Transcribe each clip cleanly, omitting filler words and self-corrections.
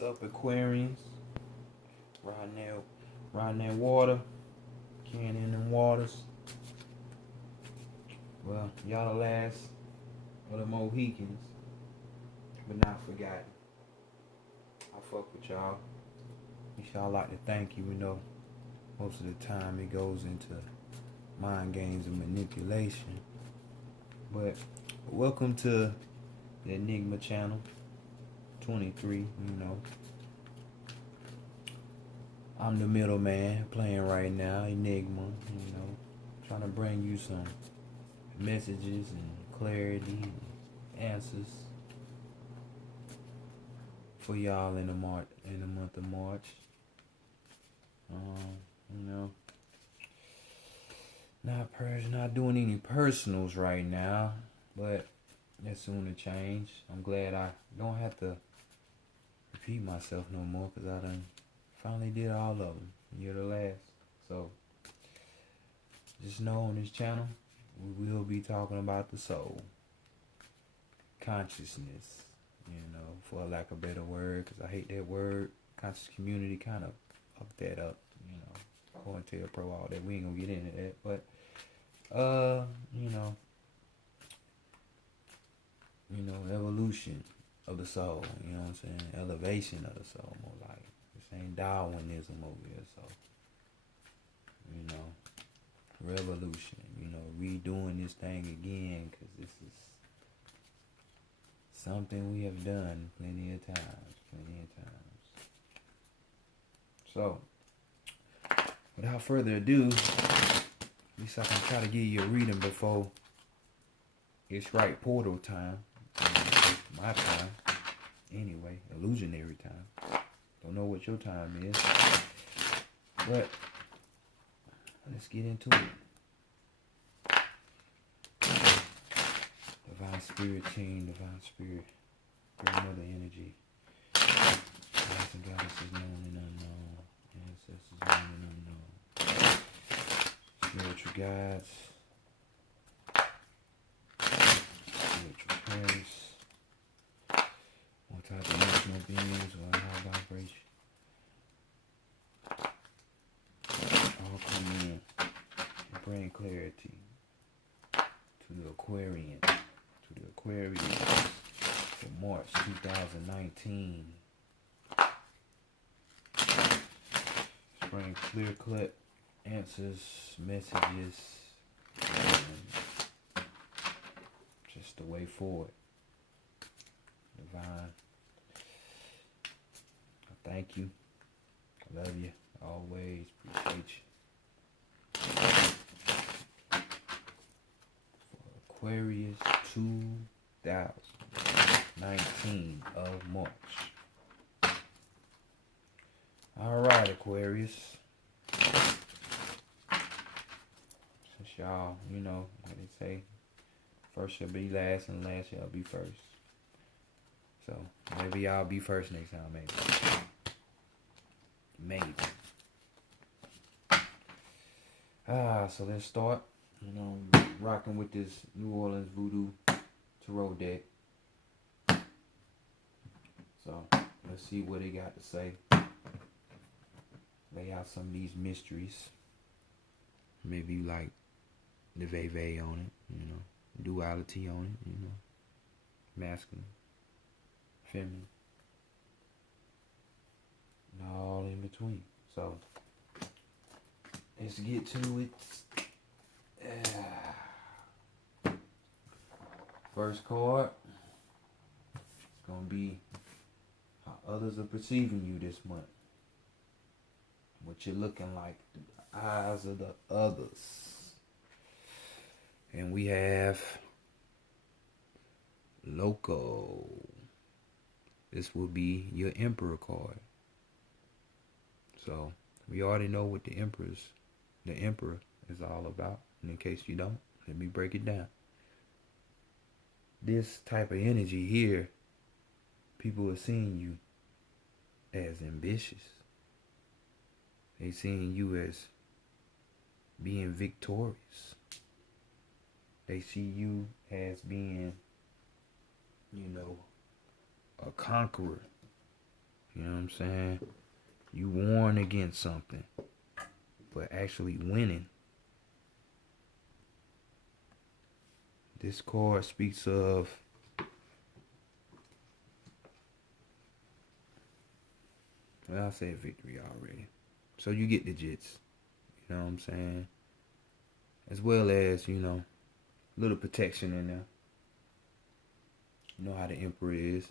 What's up, Aquarians? Riding that water, carrying them waters. Well, y'all the last of the Mohicans, but not forgotten. I fuck with y'all. Y'all like to thank you. We know most of the time it goes into mind games and manipulation. But welcome to the Enigma channel 23, I'm the middleman playing right now, Enigma, trying to bring you some messages and clarity and answers for y'all in the month of March. Not doing any personals right now, but that's soon to change. I'm glad I don't have to repeat myself no more, because I done finally did all of them. You're the last. So just know on this channel we will be talking about the soul, consciousness, for lack of a better word, because I hate that word. Conscious community kind of up that up, COINTELPRO, all that. We ain't gonna get into that, but evolution of the soul, you know what I'm saying? Elevation of the soul, more like. This ain't Darwinism over here, so, revolution, redoing this thing again, because this is something we have done plenty of times. So, without further ado, at least I can try to give you a reading before it's right portal time. My time. Anyway, illusionary time. Don't know what your time is. But let's get into it. Divine Spirit team, Divine Spirit, Grandmother energy. Gods and goddesses known and unknown. Ancestors known and unknown. Spiritual guides. Spiritual parents. Multi-dimensional beings or high vibration. All come in and bring clarity to the Aquarian, to the Aquarius for March 2019. Bring clear-cut answers, messages, and just the way forward. Divine, I thank you. I love you. Always appreciate you. For Aquarius 2019 of March. Alright, Aquarius. Since y'all, like they say, first shall be last and last shall be first. So maybe y'all be first next time, maybe. So let's start. Rocking with this New Orleans Voodoo Tarot deck. So let's see what they got to say. Lay out some of these mysteries. Maybe you like the veve on it, duality on it, masculine, feminine, and all in between. So let's get to it. First card, it's gonna be how others are perceiving you this month. What you're looking like through the eyes of the others. And we have Loco. This will be your Emperor card. So we already know what the Emperor is all about. And in case you don't, let me break it down. This type of energy here, people are seeing you as ambitious. They seeing you as being victorious. They see you as being, a conqueror. You know what I'm saying? You warn against something, but actually winning. This card speaks of well, I said victory already. So you get the jits. You know what I'm saying? As well as, you know, a little protection in there. You know how the Emperor is.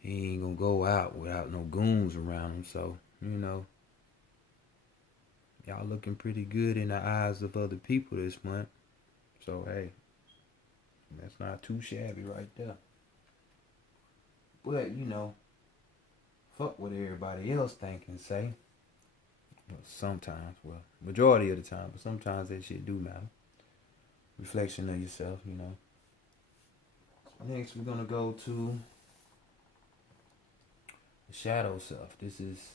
He ain't gonna go out without no goons around him. So, you know, y'all looking pretty good in the eyes of other people this month. So, hey, that's not too shabby right there. But, you know, fuck what everybody else think and say. Well, sometimes, well, majority of the time, but sometimes that shit do matter. Reflection of yourself, you know. Next, we're gonna go to the shadow self. This is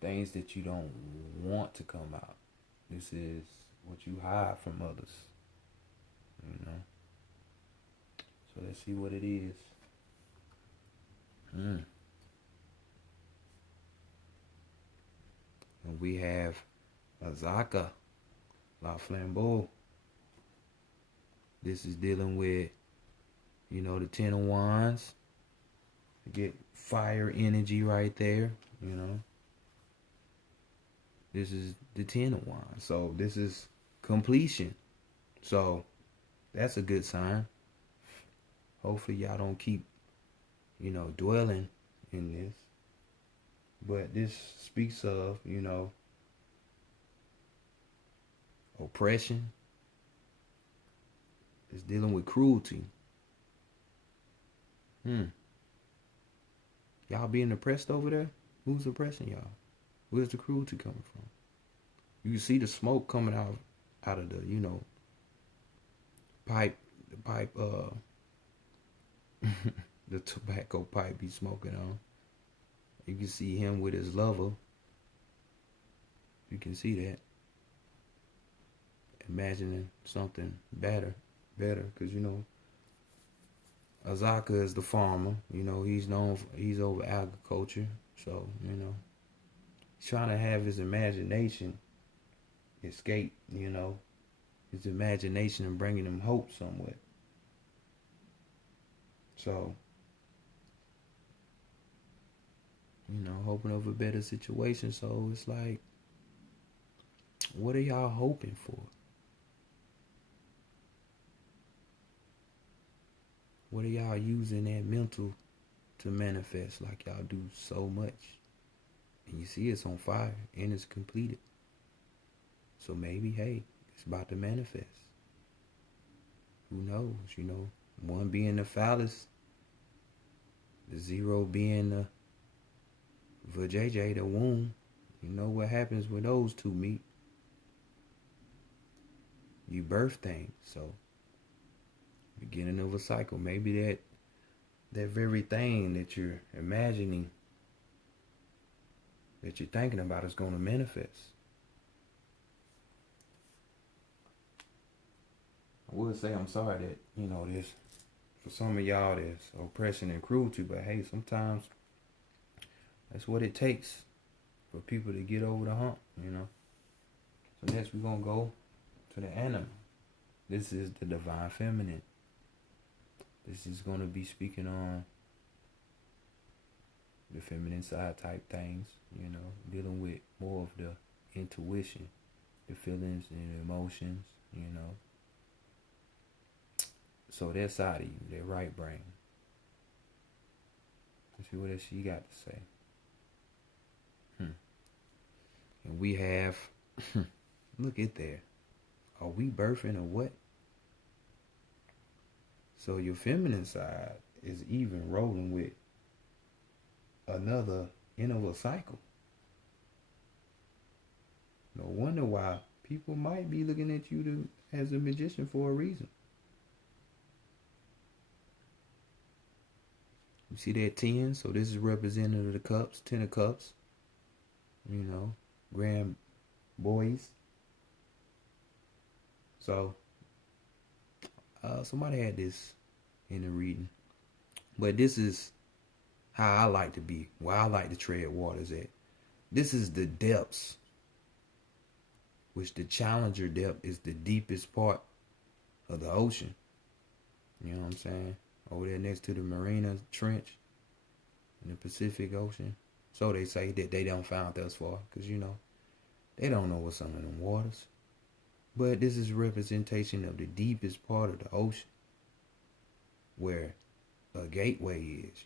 things that you don't want to come out. This is what you hide from others. You know. So let's see what it is. And we have Azaka, La Flambeau. This is dealing with, you know, the Ten of Wands. You get fire energy right there, you know. This is the Ten of Wands. So this is completion. So that's a good sign. Hopefully y'all don't keep, you know, dwelling in this. But this speaks of, you know, oppression. It's dealing with cruelty. Y'all being oppressed over there? Who's oppressing y'all? Where's the cruelty coming from? You see the smoke coming out of the, you know, pipe, the tobacco pipe he's smoking on. You can see him with his lover. You can see that. Imagining something better, because, you know, Azaka is the farmer. You know, he's over agriculture. So, you know, he's trying to have his imagination escape, you know, his imagination and bringing him hope somewhat. So, you know, hoping of a better situation. So it's like, what are y'all hoping for? What are y'all using that mental to manifest like y'all do so much? And you see it's on fire and it's completed. So maybe, hey, it's about to manifest. Who knows, you know? 1 being the phallus, the 0 being the vajayjay, the womb. You know what happens when those two meet? You birth things. So, beginning of a cycle. Maybe that very thing that you're imagining, that you're thinking about, is going to manifest. I would say I'm sorry that, you know, this, for some of y'all, there's oppression and cruelty, but hey, sometimes that's what it takes for people to get over the hump, you know. So next we're going to go to the animal. This is the divine feminine. This is going to be speaking on the feminine side type things, you know, dealing with more of the intuition, the feelings and the emotions, you know. So that side of you, that right brain. Let's see what else she got to say. And we have, look at there. Are we birthing or what? So your feminine side is even rolling with another end of a cycle. No wonder why people might be looking at you as a magician for a reason. You see that 10? So this is representative of the cups, 10 of cups. You know, grand boys. So, somebody had this in the reading. But this is how I like to be, where I like to tread waters at. This is the depths, which the Challenger depth is the deepest part of the ocean. You know what I'm saying? Over there next to the Mariana Trench in the Pacific Ocean. So they say that they don't found thus far, because they don't know what's under them waters. But this is a representation of the deepest part of the ocean, where a gateway is,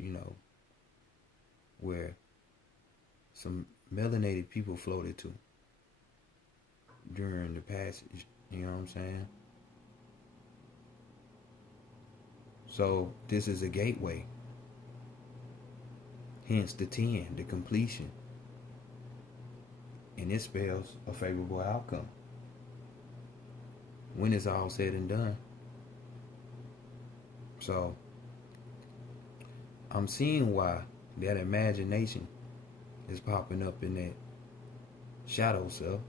where some melanated people floated to during the passage. You know what I'm saying? So this is a gateway. Hence the 10, the completion. And it spells a favorable outcome when it's all said and done. So I'm seeing why that imagination is popping up in that shadow self.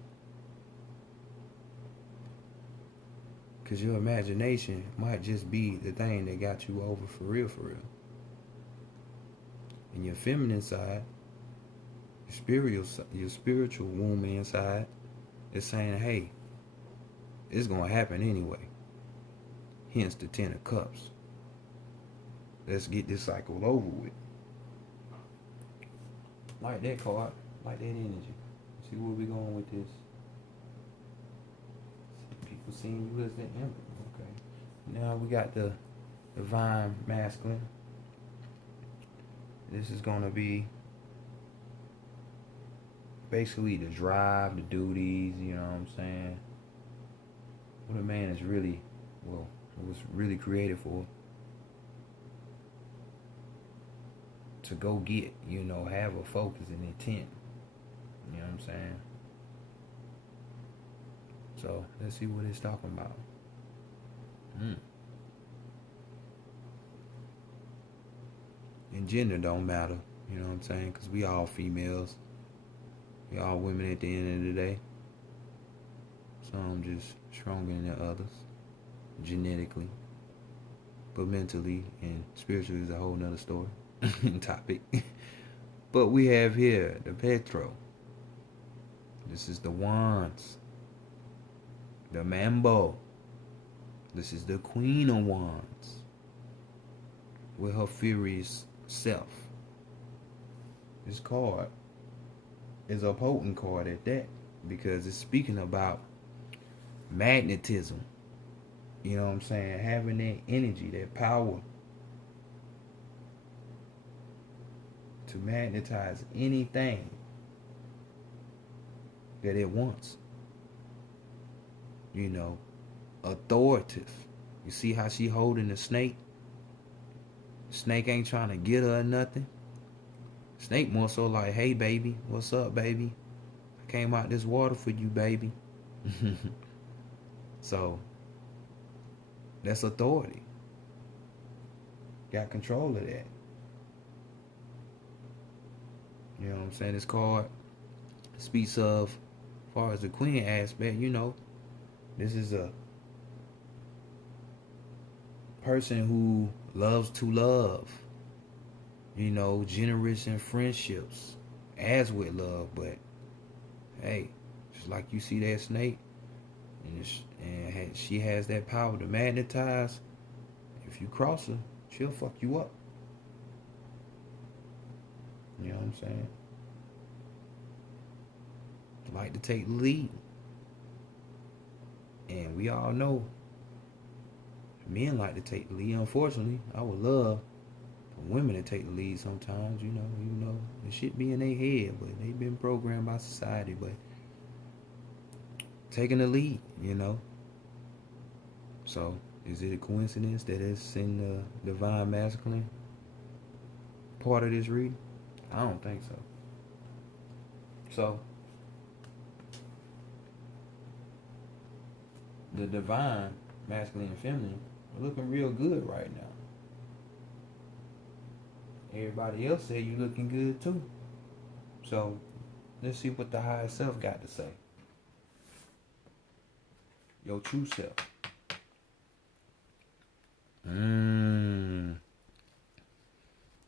Because your imagination might just be the thing that got you over for real, for real. And your feminine side, your spiritual womb inside is saying, hey, it's going to happen anyway. Hence the 10 of Cups. Let's get this cycle over with. Like that card, like that energy. See where we going with this. People seeing you as the emperor. Okay. Now we got the divine masculine. This is going to be basically the drive, the duties, you know what I'm saying? What a man is really, was really created for. To go get, have a focus and intent. You know what I'm saying? So, let's see what it's talking about. And gender don't matter, you know what I'm saying? Because we all females. We all women at the end of the day. Some just stronger than others, genetically. But mentally and spiritually is a whole nother story. Topic. But we have here the Petro. This is the Wands. The Mambo. This is the Queen of Wands. With her furious self. This card is a potent card at that, because it's speaking about magnetism. You know what I'm saying? Having that energy, that power to magnetize anything that it wants. Authoritative. You see how she holding the snake? The snake ain't trying to get her or nothing. Snake more so like, hey baby, what's up baby? I came out this water for you, baby. So that's authority. Got control of that. You know what I'm saying? This card speaks of, as far as the queen aspect, this is a person who loves to love. Generous in friendships, as with love. But hey, just like you see that snake, and she has that power to magnetize. If you cross her, she'll fuck you up. You know what I'm saying? Like to take the lead. And we all know men like to take the lead. Unfortunately, I would love for women to take the lead sometimes, even though the shit be in their head, but they've been programmed by society. But taking the lead, So, is it a coincidence that it's in the divine masculine part of this reading? I don't think so. So, the divine masculine and feminine are looking real good right now. Everybody else said you looking good too. So, let's see what the higher self got to say. Your true self.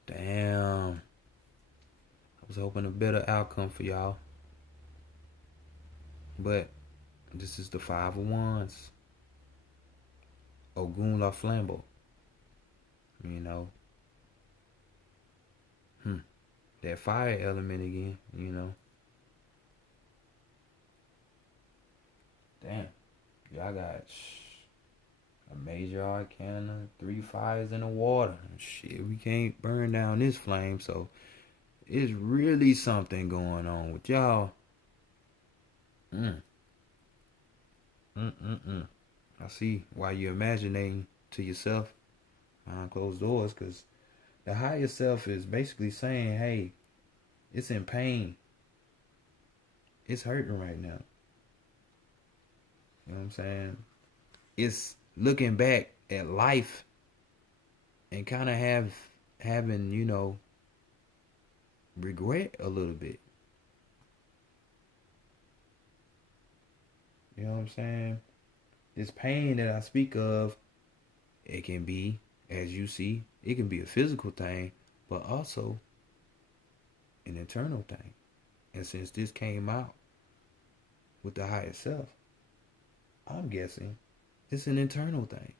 Damn. hoping a better outcome for y'all. But this is the Five of Wands. Ogun La Flambeau. You know. That fire element again, you know. Damn. Y'all got a major arcana, 3 fires in the water. Shit, we can't burn down this flame, so it's really something going on with y'all. I see why you're imagining to yourself behind closed doors, because the higher self is basically saying, hey, it's in pain. It's hurting right now. You know what I'm saying? It's looking back at life and kind of having, you know, regret a little bit. You know what I'm saying? This pain that I speak of, it can be, as you see, it can be a physical thing, but also an internal thing. And since this came out with the higher self, I'm guessing it's an internal thing.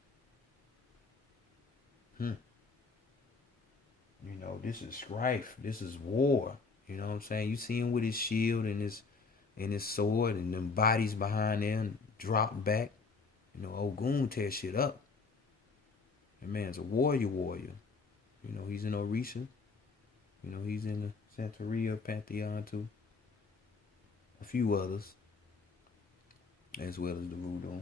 You know, this is strife. This is war. You know what I'm saying? You see him with his shield and his sword, and them bodies behind him drop back. You know, Ogun tears shit up. That man's a warrior. You know, he's in Orisha. You know, he's in the Santeria Pantheon too. A few others, as well as the Voodoo.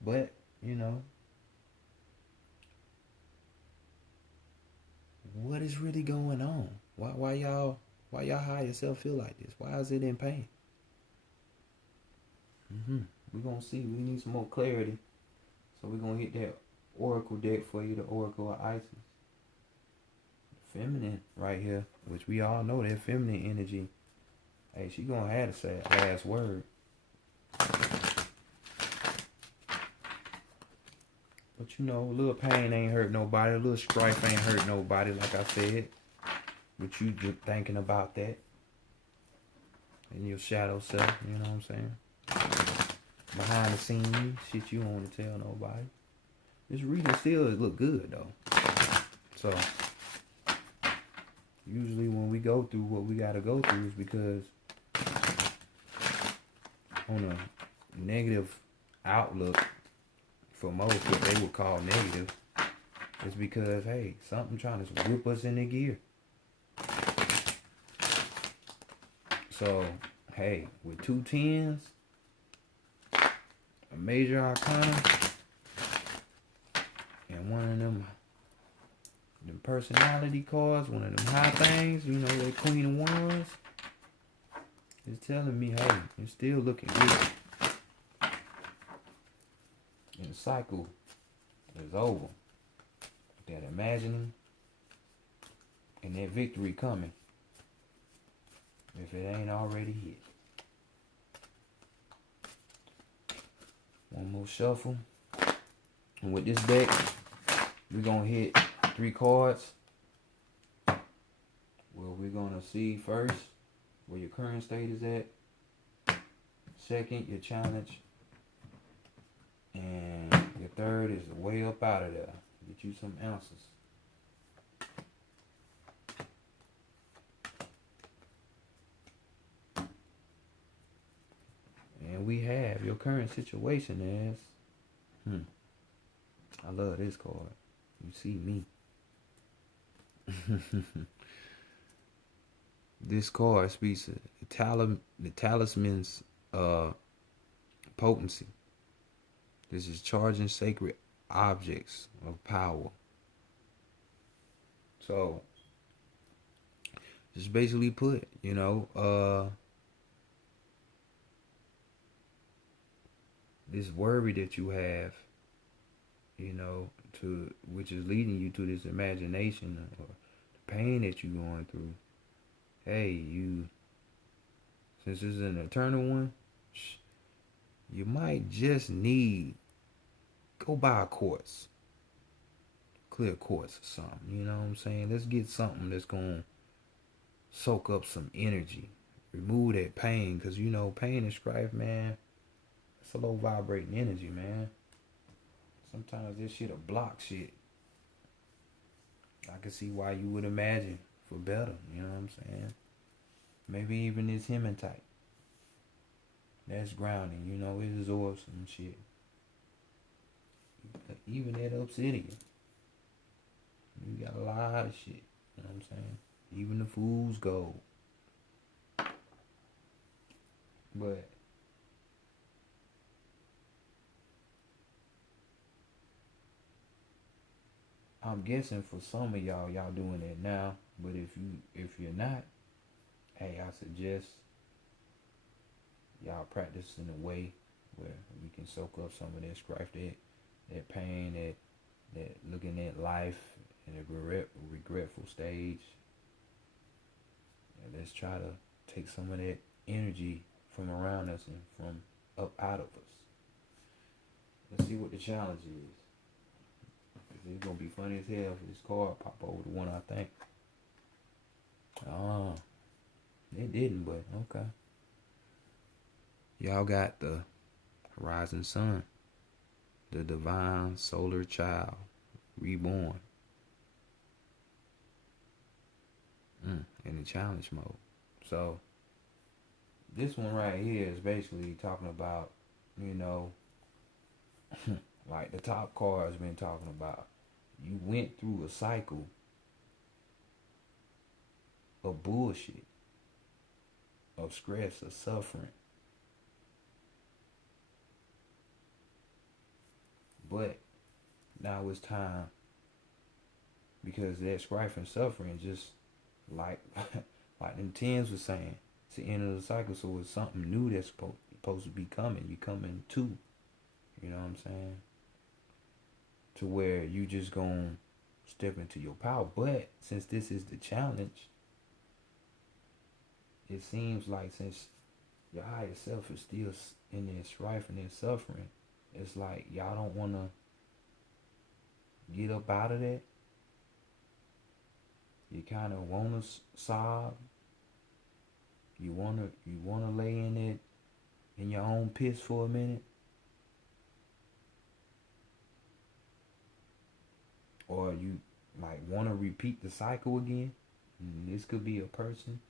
But, you know, what is really going on? Why y'all higher self feel like this? Why is it in pain? We're gonna see. We need some more clarity. So we're gonna hit that Oracle deck for you, the Oracle of Isis. Feminine right here, which we all know that feminine energy. Hey, she gonna have the last word. But you know, a little pain ain't hurt nobody. A little strife ain't hurt nobody, like I said. But you just thinking about that in your shadow self, you know what I'm saying? Behind the scenes, shit you don't want to tell nobody. This reading still look good though. So usually when we go through what we gotta go through is because on a negative outlook for most, what they would call negative, is because, hey, something trying to whip us in the gear. So, hey, with 2 10s, a major arcana, and one of them personality cards, one of them high things, you know, that Queen of Wands, is telling me, hey, it's still looking good. And the cycle is over. That imagining and that victory coming, if it ain't already hit. One more shuffle. And with this deck, we're going to hit 3 cards. Well, we're going to see first where your current state is at. Second, your challenge. And your third is way up out of there. Get you some answers. And we have your current situation as, I love this card. You see me. This card speaks of the talisman's potency. This is charging sacred objects of power. So, just basically put, you know, this worry that you have, you know, which is leading you to this imagination or the pain that you're going through. Hey, since this is an eternal one, you might just need, go buy a quartz. clear quartz or something. You know what I'm saying? Let's get something that's gonna soak up some energy, remove that pain, cause you know pain and strife, man. It's a low vibrating energy, man. Sometimes this shit'll block shit. I can see why you would imagine for better. You know what I'm saying? Maybe even this hematite. That's grounding. You know, it absorbs some shit. Even that obsidian. You got a lot of shit. You know what I'm saying? Even the fool's gold. But I'm guessing for some of y'all doing it now. But if you're not, hey, I suggest y'all practice in a way where we can soak up some of that strife, that pain, that looking at life in a regretful stage. And let's try to take some of that energy from around us and from up out of us. Let's see what the challenge is. It's gonna be funny as hell if this card pop over the one I think. Oh, it didn't, but okay. Y'all got the rising sun, the divine solar child, reborn. In the challenge mode. So this one right here is basically talking about, you know, like the top card has been talking about. You went through a cycle of bullshit, of stress, of suffering. But now it's time, because that strife and suffering just like like them tens was saying, it's the end of the cycle, so it's something new that's supposed to be coming. You coming to, you know what I'm saying? To where you just gonna step into your power. But since this is the challenge, it seems like since your higher self is still in that strife and that suffering, it's like y'all don't wanna get up out of that. You kind of wanna sob. You wanna lay in it in your own piss for a minute, or you like wanna repeat the cycle again. And this could be a person,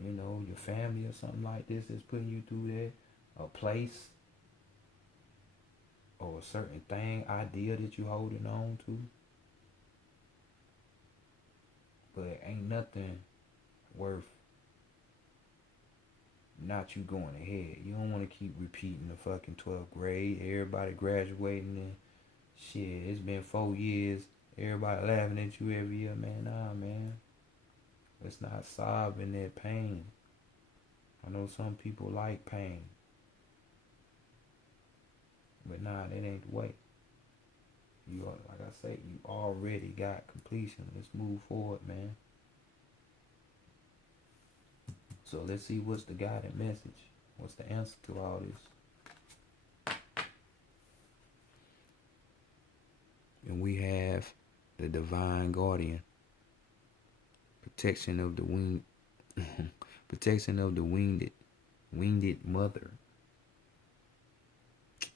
you know, your family or something like this that's putting you through that, a place, or a certain thing, idea that you holding on to. But ain't nothing worth not you going ahead. You don't want to keep repeating the fucking 12th grade. Everybody graduating and shit. It's been 4 years. Everybody laughing at you every year, man. Nah, man. Let's not sob in that pain. I know some people like pain. But nah, that ain't the way. You are, like I say, you already got completion. Let's move forward, man. So let's see what's the guided message. What's the answer to all this? And we have the divine guardian. Protection of the winged protection of the winged mother.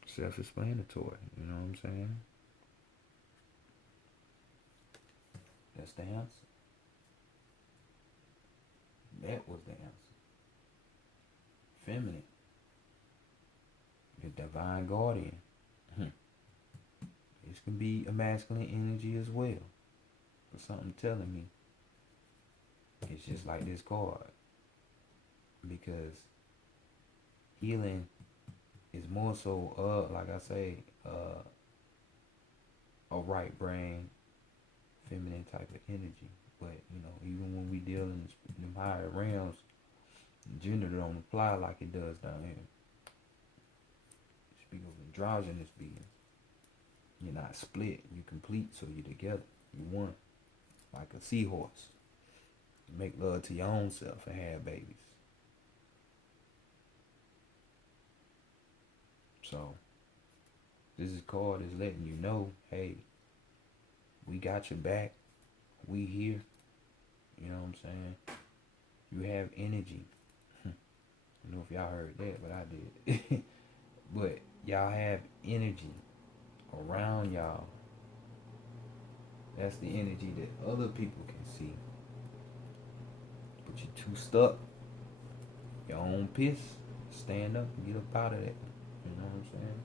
Self-explanatory, you know what I'm saying? That's the answer. That was the answer. Feminine. The divine guardian. This can be a masculine energy as well. But something telling me it's just like this card. Because healing is more so, like I say, a right brain, feminine type of energy. But, you know, even when we deal in them higher realms, gender don't apply like it does down here. Speak of androgynous beings. You're not split, you're complete, so you're together. You're one. Like a seahorse. You make love to your own self and have babies. So, this card is letting you know, hey, We got your back. We here. You know what I'm saying? You have energy. I don't know if y'all heard that, but I did. But y'all have energy around y'all. That's the energy that other people can see. But you're too stuck. Your own piss. Stand up and get up out of that. You know what I'm saying?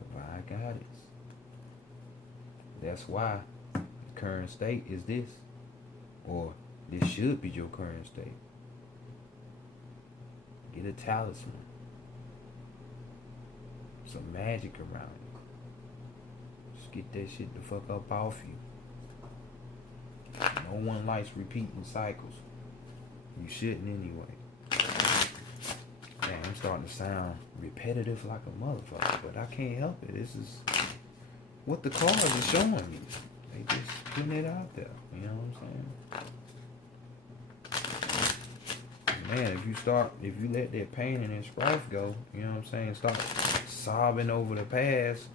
Divine guidance. That's why the current state is this. Or this should be your current state. Get a talisman. Some magic around it. Just get that shit the fuck up off you. No one likes repeating cycles. You shouldn't anyway. Man, I'm starting to sound repetitive like a motherfucker, but I can't help it. This is what the cards are showing me. They just putting it out there. You know what I'm saying? Man, if you let that pain and that strife go, you know what I'm saying, start sobbing over the past,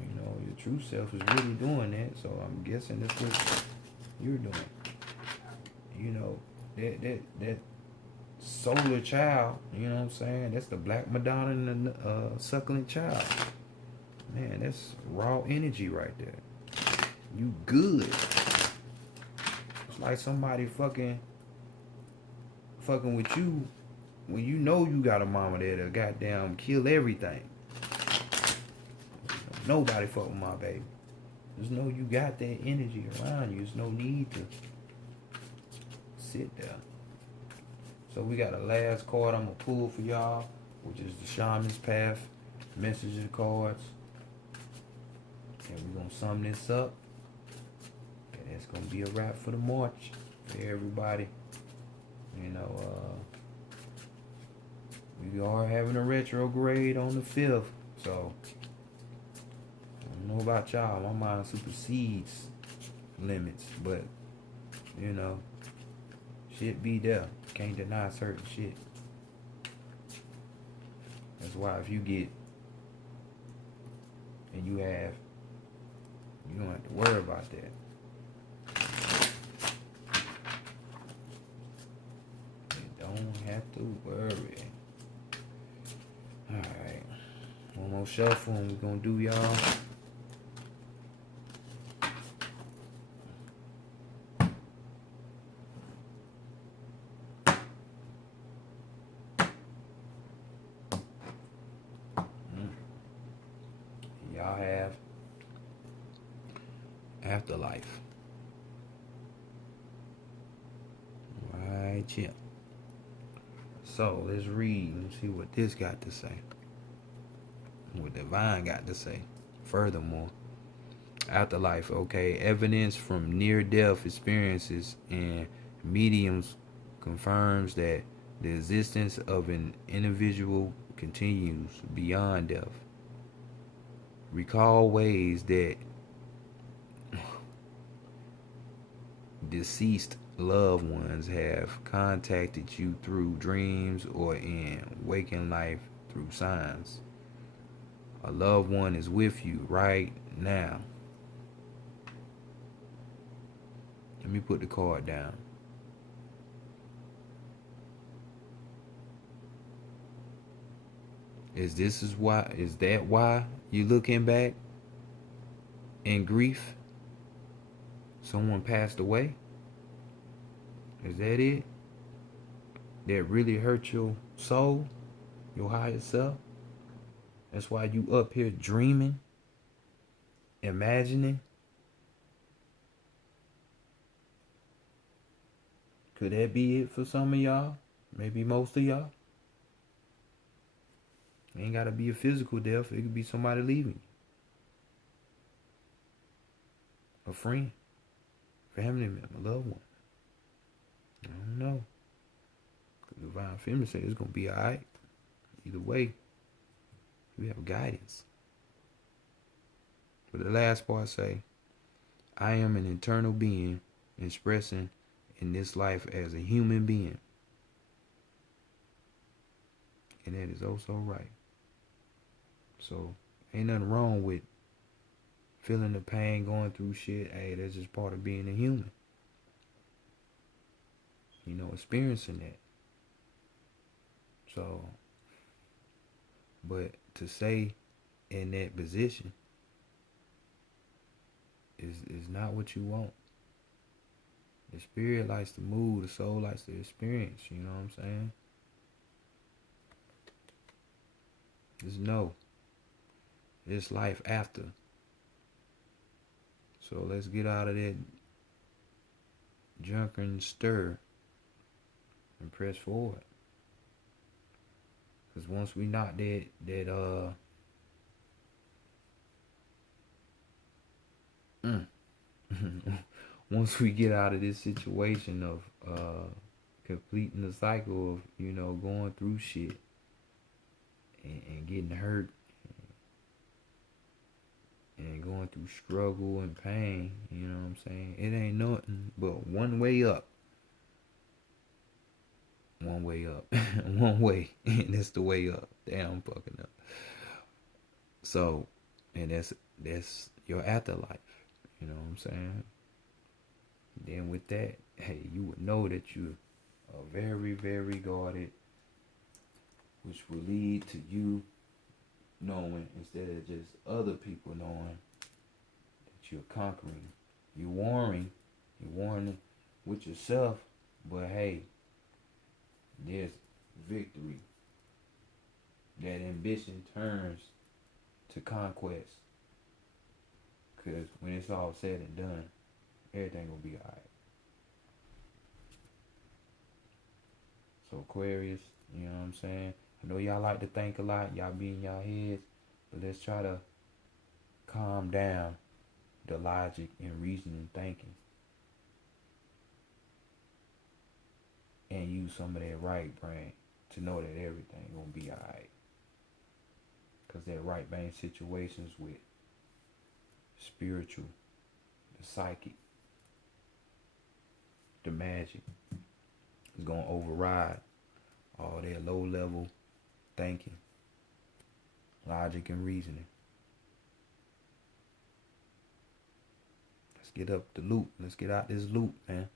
you know, your true self is really doing that. So I'm guessing that's what you're doing. You know, that solar child, you know what I'm saying? That's the Black Madonna and the suckling child. Man, that's raw energy right there. You good. It's like somebody fucking with you when you know you got a mama that'll goddamn kill everything. Nobody fuck with my baby. Just know you got that energy around you. There's no need to sit there. So we got a last card I'm gonna pull for y'all, which is the Shaman's Path message of the cards. And we're gonna sum this up. And that's gonna be a wrap for the March for everybody. You know, we are having a retrograde on the 5th, so I don't know about y'all. My mind supersedes limits, but you know, shit be there. Can't deny certain shit. That's why if you get and you don't have to worry about that. Don't have to worry. Alright. One more shuffle and we're gonna do y'all. Y'all have afterlife. Right here. So let's read and see what this got to say. What Divine got to say. Furthermore, afterlife, okay, evidence from near-death experiences and mediums confirms that the existence of an individual continues beyond death. Recall ways that deceased loved ones have contacted you through dreams or in waking life through signs. A loved one is with you right now. Let me put the card down. Is that why you're looking back in grief? Someone passed away? Is that it? That really hurt your soul? Your higher self? That's why you up here dreaming? Imagining? Could that be it for some of y'all? Maybe most of y'all? It ain't gotta be a physical death. It could be somebody leaving you. A friend. Family member. Loved one. I don't know. Divine Feminine says it's gonna be alright. Either way, we have guidance. But the last part say, I am an eternal being expressing in this life as a human being. And that is oh so right. So ain't nothing wrong with feeling the pain, going through shit. Hey, that's just part of being a human. You know, experiencing that. So, but to say in that position is not what you want. The spirit likes to move, the soul likes to experience, you know what I'm saying? Just know, it's life after. So let's get out of that drunken stir and press forward. Cause once we knock once we get out of this situation of completing the cycle of, you know, going through shit and getting hurt and going through struggle and pain, you know what I'm saying? It ain't nothing but one way up. One way up. One way. And that's the way up. Damn, I'm fucking up. So, and that's your afterlife. You know what I'm saying? Then with that, hey, you would know that you are very, very guarded, which will lead to you knowing instead of just other people knowing that you're conquering. You're warring with yourself, but hey, there's victory. That ambition turns to conquest. Because when it's all said and done, everything will be alright. So Aquarius, you know what I'm saying? I know y'all like to think a lot, y'all be in y'all heads, but let's try to calm down the logic and reasoning thinking. And use some of that right brain to know that everything gonna be alright. Cause that right brain situations with spiritual, the psychic, the magic is gonna override all that low level thinking, logic and reasoning. Let's get up the loop. Let's get out this loop, man.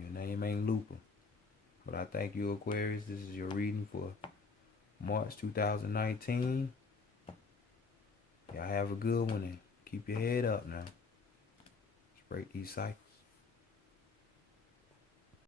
Your name ain't Looper. But I thank you, Aquarius. This is your reading for March 2019. Y'all have a good one and keep your head up now. Let's break these cycles.